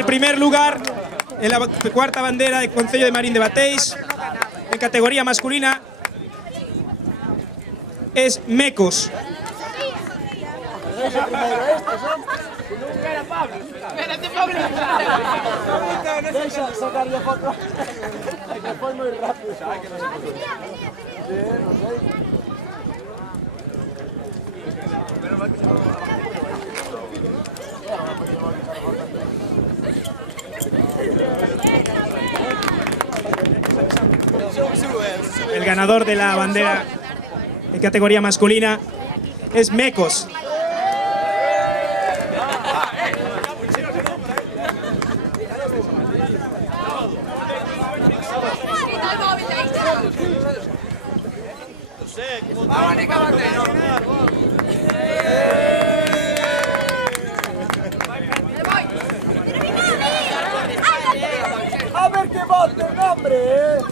el primer lugar en la cuarta bandera del Concello de Marín de Batéis, en categoría masculina, es Mecos. El ganador de la bandera en categoría masculina es Mecos. A ver qué voten, hombre.